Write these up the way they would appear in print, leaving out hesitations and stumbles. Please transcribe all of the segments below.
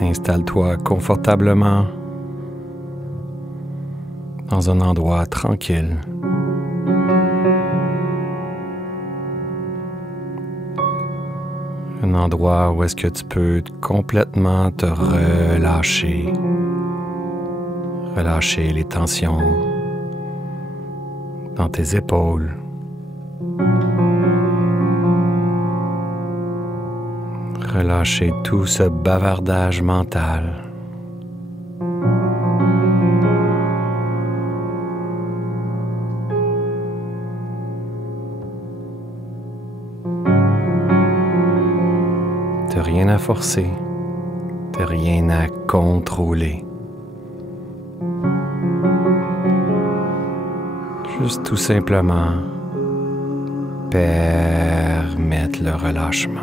Installe-toi confortablement dans un endroit tranquille. Un endroit où est-ce que tu peux complètement te relâcher. Relâcher les tensions dans tes épaules. Relâcher tout ce bavardage mental. T'as rien à forcer, t'as rien à contrôler. Juste tout simplement permettre le relâchement.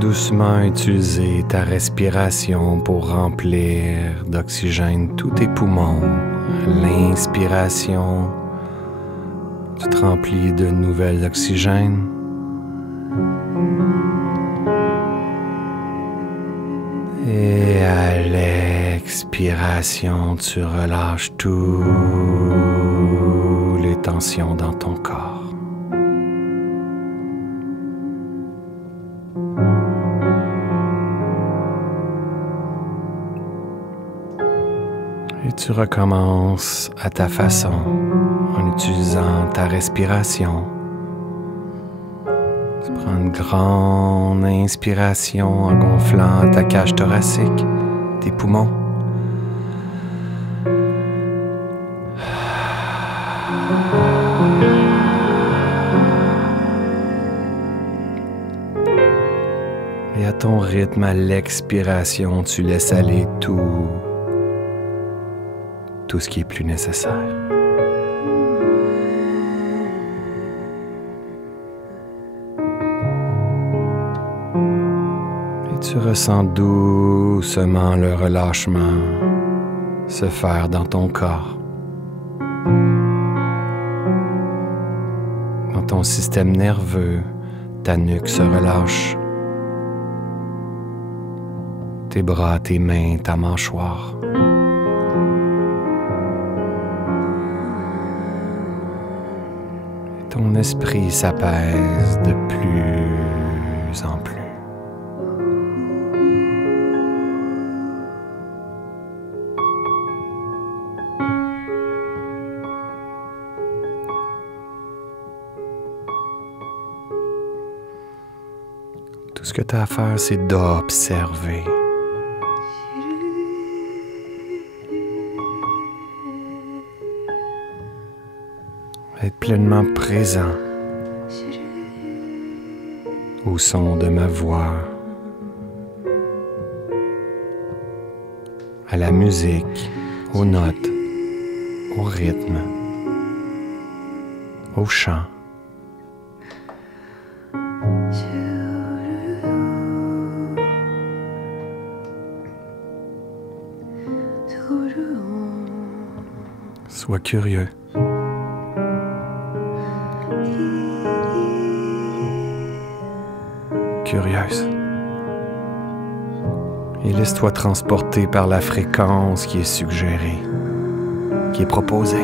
Doucement utiliser ta respiration pour remplir d'oxygène tous tes poumons. L'inspiration, tu te remplis de nouvel oxygène. Et à l'expiration, tu relâches toutes les tensions dans ton corps. Et tu recommences à ta façon, en utilisant ta respiration. Tu prends une grande inspiration en gonflant ta cage thoracique, tes poumons. Et à ton rythme, à l'expiration, tu laisses aller tout ce qui est plus nécessaire. Et tu ressens doucement le relâchement se faire dans ton corps, dans ton système nerveux. Ta nuque se relâche, tes bras, tes mains, ta mâchoire. Ton esprit s'apaise de plus en plus. Tout ce que tu as à faire, c'est d'observer. Être pleinement présent au son de ma voix, à la musique, aux notes, au rythme, au chant. Sois curieux. Curieuse. Et laisse-toi transporter par la fréquence qui est suggérée, qui est proposée.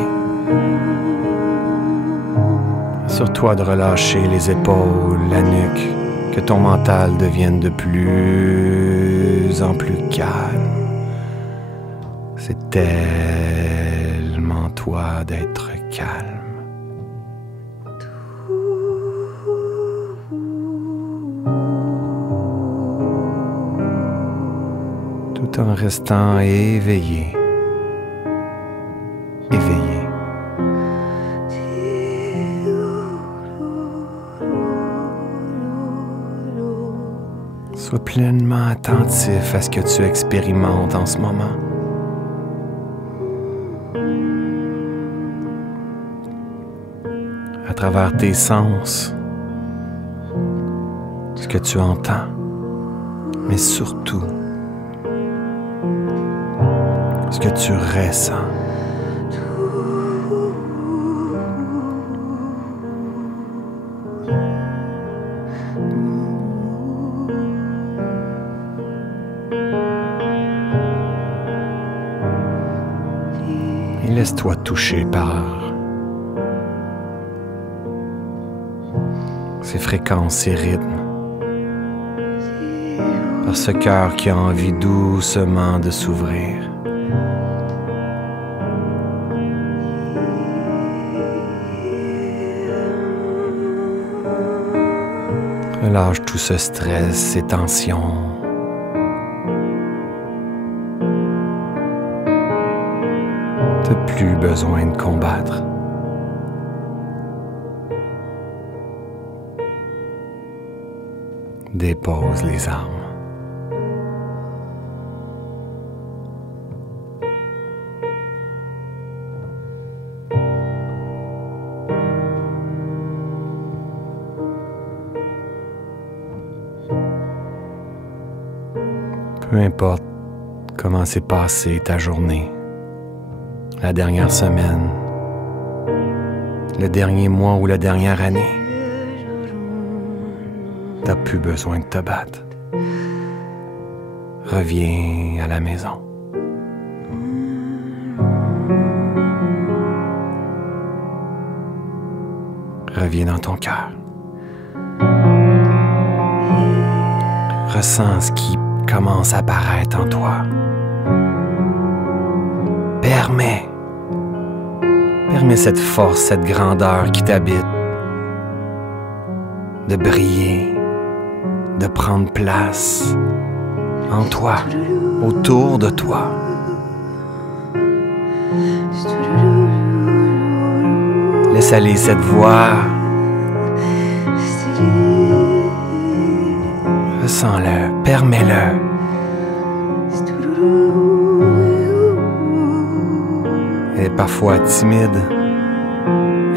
Assure-toi de relâcher les épaules, la nuque, que ton mental devienne de plus en plus calme. C'est tellement toi d'être calme. Tout en restant éveillé. Éveillé. Sois pleinement attentif à ce que tu expérimentes en ce moment. À travers tes sens, ce que tu entends, mais surtout ce que tu ressens. Laisse-toi toucher par ces fréquences, ces rythmes, par ce cœur qui a envie doucement de s'ouvrir. Relâche tout ce stress, ces tensions. T'as plus besoin de combattre. Dépose les armes. Peu importe comment s'est passée ta journée, la dernière semaine, le dernier mois ou la dernière année, t'as plus besoin de te battre. Reviens à la maison. Reviens dans ton cœur. Ressens ce qui commence à apparaître en toi. Permets cette force, cette grandeur qui t'habite de briller, de prendre place en toi, autour de toi. Laisse aller cette voix. Ressens-le, permets-le. Elle est parfois timide.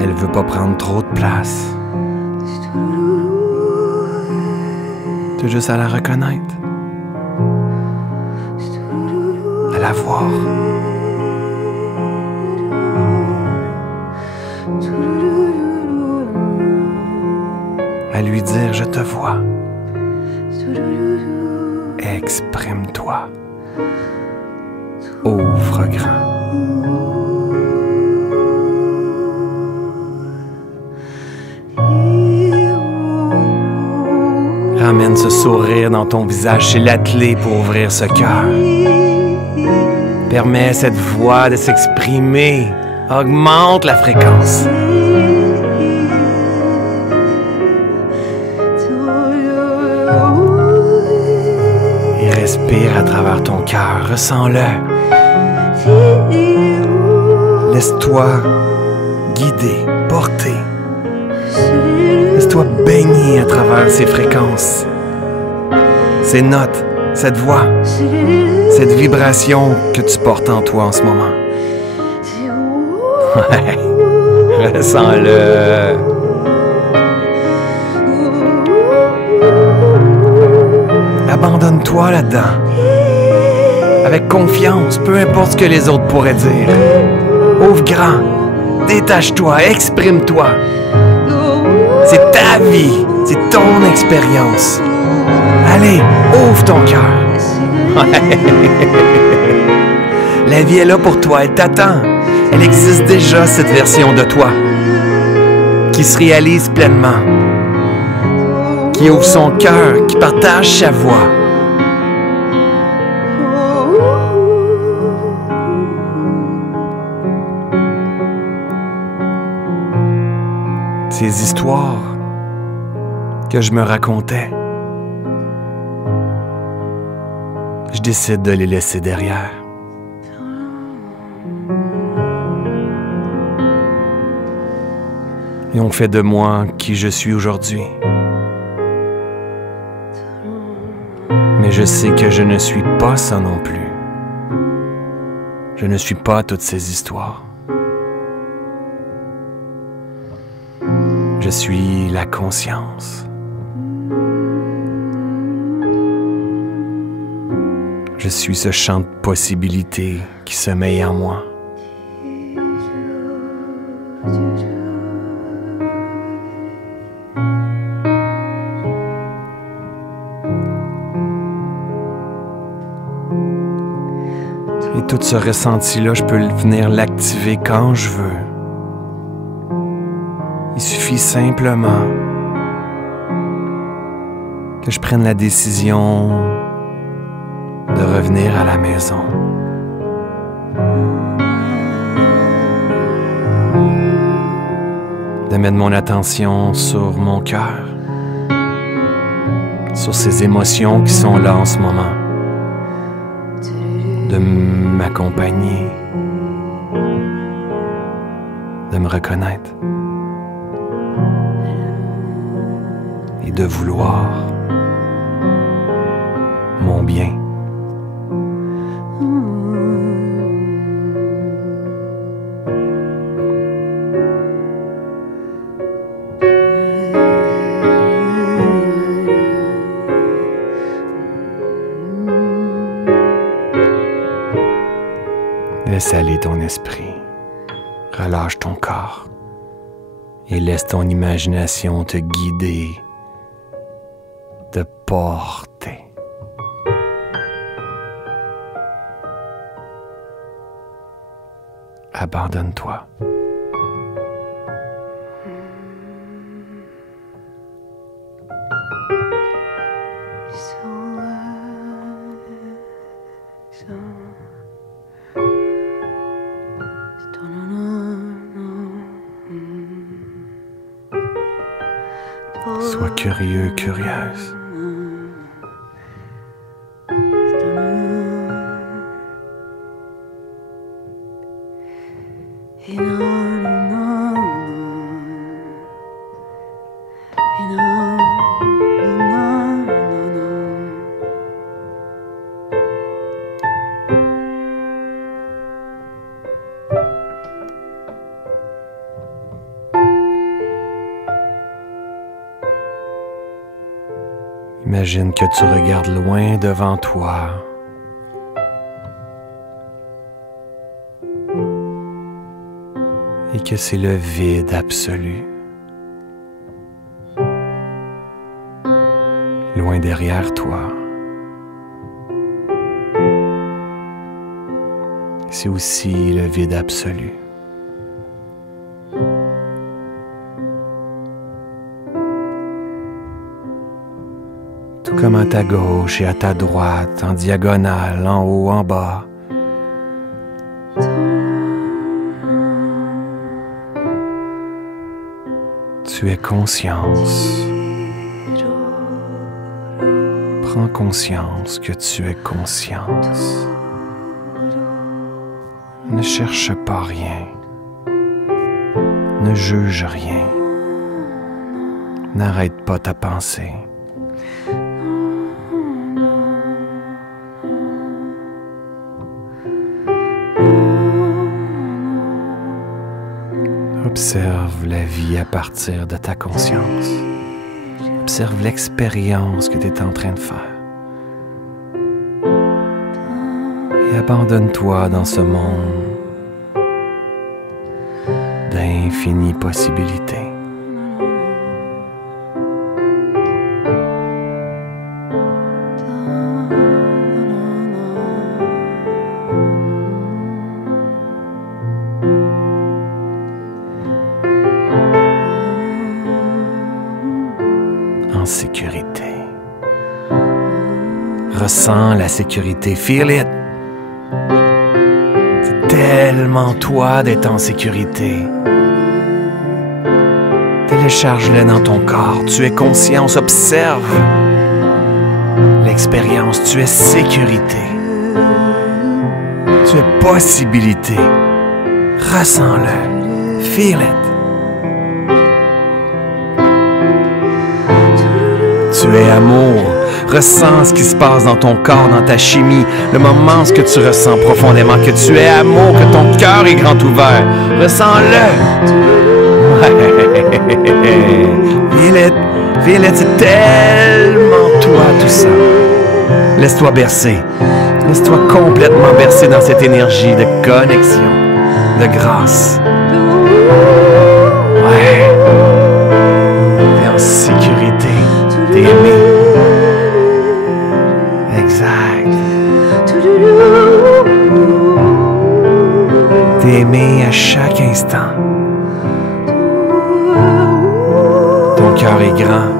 Elle veut pas prendre trop de place. Tu as juste à la reconnaître, à la voir. À lui dire « Je te vois ». Exprime-toi. Ouvre grand. Ramène ce sourire dans ton visage, c'est la clé pour ouvrir ce cœur. Permets à cette voix de s'exprimer. Augmente la fréquence. Et respire à travers ton cœur. Ressens-le. Laisse-toi guider, porter. Laisse-toi baigner à travers ces fréquences, ces notes, cette voix, cette vibration que tu portes en toi en ce moment. Ouais, ressens-le. Abandonne-toi là-dedans. Avec confiance, peu importe ce que les autres pourraient dire. Ouvre grand, détache-toi, exprime-toi. C'est ta vie, c'est ton expérience. Allez, ouvre ton cœur. La vie est là pour toi, elle t'attend. Elle existe déjà, cette version de toi, qui se réalise pleinement, qui ouvre son cœur, qui partage sa voix. Ces histoires que je me racontais, je décide de les laisser derrière. Et ont fait de moi qui je suis aujourd'hui. Mais je sais que je ne suis pas ça non plus. Je ne suis pas toutes ces histoires. Je suis la conscience. Je suis ce champ de possibilités qui sommeille en moi. Et tout tout ce ressenti-là, je peux venir l'activer quand je veux. Il suffit simplement que je prenne la décision de revenir à la maison. De mettre mon attention sur mon cœur, sur ces émotions qui sont là en ce moment, de m'accompagner, de me reconnaître et de vouloir mon bien. Laisse aller ton esprit, relâche ton corps et laisse ton imagination te guider, te porter. Abandonne-toi. Sois curieux, curieuse. Imagine que tu regardes loin devant toi. Et que c'est le vide absolu. Loin derrière toi. C'est aussi le vide absolu. Tout comme à ta gauche et à ta droite, en diagonale, en haut, en bas. Tu es conscience. Prends conscience que tu es conscience. Ne cherche pas rien. Ne juge rien. N'arrête pas ta pensée. Observe la vie à partir de ta conscience. Observe l'expérience que tu es en train de faire. Et abandonne-toi dans ce monde d'infinies possibilités. En sécurité. Ressens la sécurité. Feel it. C'est tellement toi d'être en sécurité. Télécharge-le dans ton corps. Tu es conscience. Observe l'expérience. Tu es sécurité. Tu es possibilité. Ressens-le. Feel it. Tu es amour. Ressens ce qui se passe dans ton corps, dans ta chimie. Le moment où tu ressens profondément que tu es amour, que ton cœur est grand ouvert. Ressens-le. Ouais. Feel it, c'est tellement toi tout ça. Laisse-toi bercer. Laisse-toi complètement bercer dans cette énergie de connexion, de grâce. Ouais. T'es en sécurité. T'es aimé. Exact. aimé à chaque instant. Ton cœur est grand.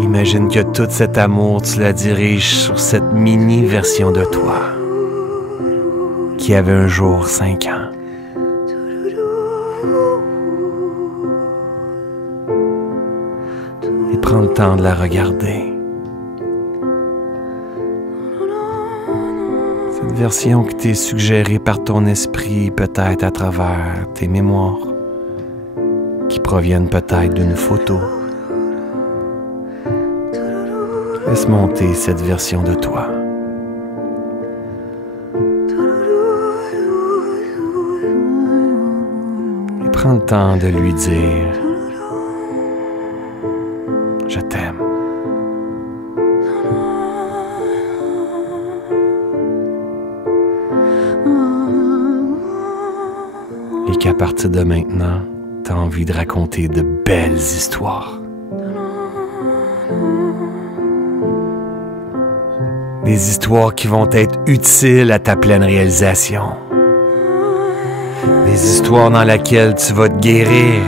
Imagine que tout cet amour, tu la diriges sur cette mini-version de toi qui avait un jour 5 ans. Et prends le temps de la regarder. Cette version qui t'est suggérée par ton esprit, peut-être à travers tes mémoires, qui proviennent peut-être d'une photo. Laisse monter cette version de toi. Et prends le temps de lui dire « Je t'aime ». Et qu'à partir de maintenant, tu as envie de raconter de belles histoires. Des histoires qui vont être utiles à ta pleine réalisation. Des histoires dans lesquelles tu vas te guérir.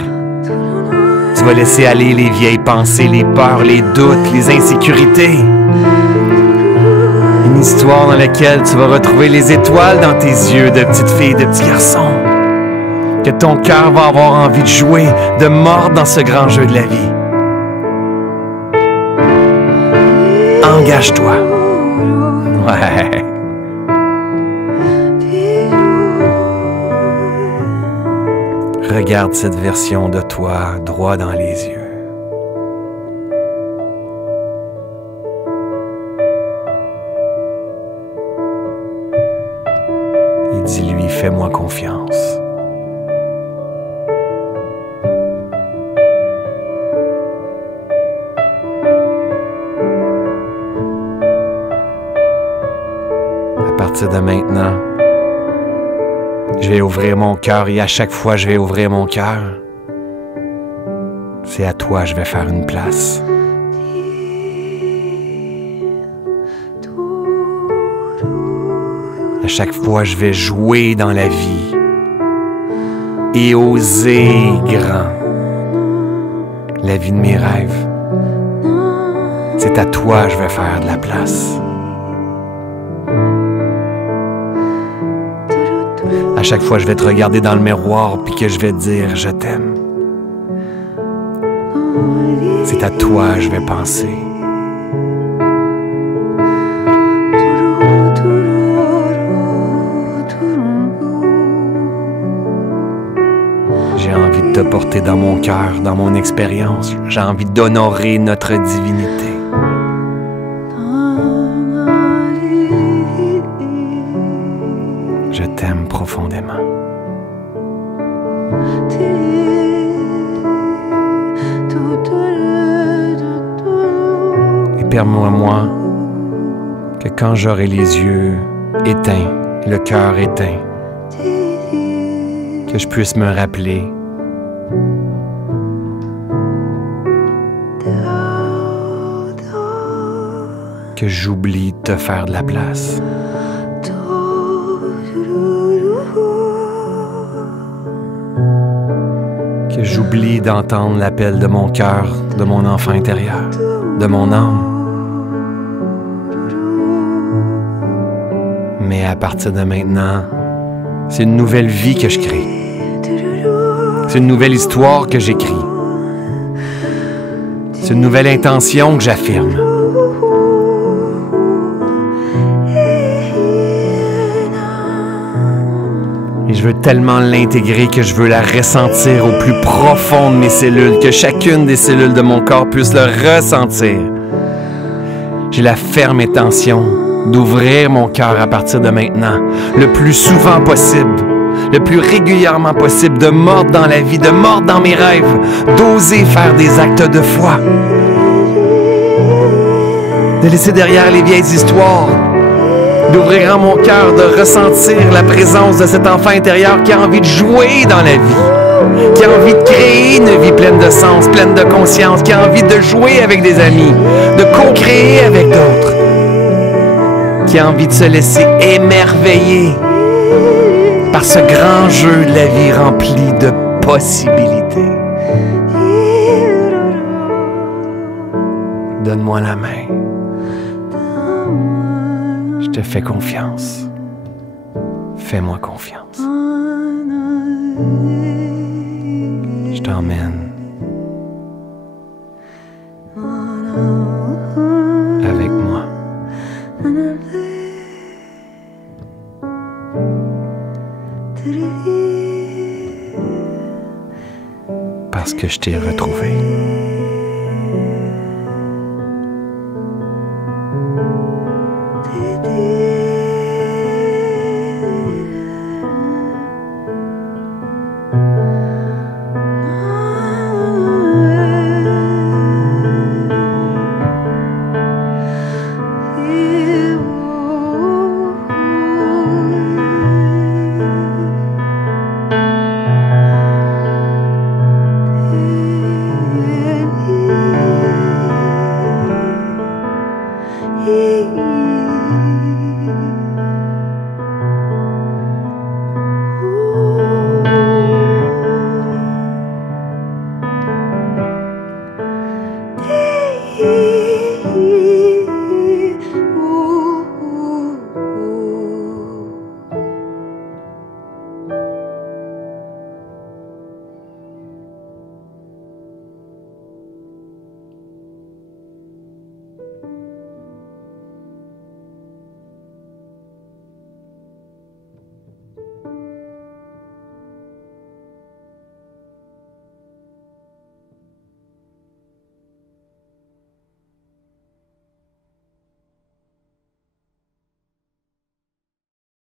Tu vas laisser aller les vieilles pensées, les peurs, les doutes, les insécurités. Une histoire dans laquelle tu vas retrouver les étoiles dans tes yeux de petite fille, de petit garçon. Que ton cœur va avoir envie de jouer, de mordre dans ce grand jeu de la vie. Engage-toi. Ouais. Regarde cette version de toi droit dans les yeux. Et dis-lui, fais-moi confiance. À partir de maintenant, je vais ouvrir mon cœur et à chaque fois je vais ouvrir mon cœur, c'est à toi que je vais faire une place. À chaque fois je vais jouer dans la vie et oser grand. La vie de mes rêves, c'est à toi que je vais faire de la place. À chaque fois, je vais te regarder dans le miroir puis que je vais te dire « Je t'aime ». C'est à toi que je vais penser. J'ai envie de te porter dans mon cœur, dans mon expérience. J'ai envie d'honorer notre divinité. Je t'aime profondément. Et permets-moi que quand j'aurai les yeux éteints, le cœur éteint, que je puisse me rappeler que j'oublie de te faire de la place. Que j'oublie d'entendre l'appel de mon cœur, de mon enfant intérieur, de mon âme. Mais à partir de maintenant, c'est une nouvelle vie que je crée. C'est une nouvelle histoire que j'écris. C'est une nouvelle intention que j'affirme. Et je veux tellement l'intégrer que je veux la ressentir au plus profond de mes cellules, que chacune des cellules de mon corps puisse le ressentir. J'ai la ferme intention d'ouvrir mon cœur à partir de maintenant, le plus souvent possible, le plus régulièrement possible, de mordre dans la vie, de mordre dans mes rêves, d'oser faire des actes de foi, de laisser derrière les vieilles histoires, d'ouvrir mon cœur, de ressentir la présence de cet enfant intérieur qui a envie de jouer dans la vie, qui a envie de créer une vie pleine de sens, pleine de conscience, qui a envie de jouer avec des amis, de co-créer avec d'autres, qui a envie de se laisser émerveiller par ce grand jeu de la vie rempli de possibilités. Donne-moi la main. Je te fais confiance. Fais-moi confiance. Je t'emmène avec moi. Parce que je t'ai retrouvé.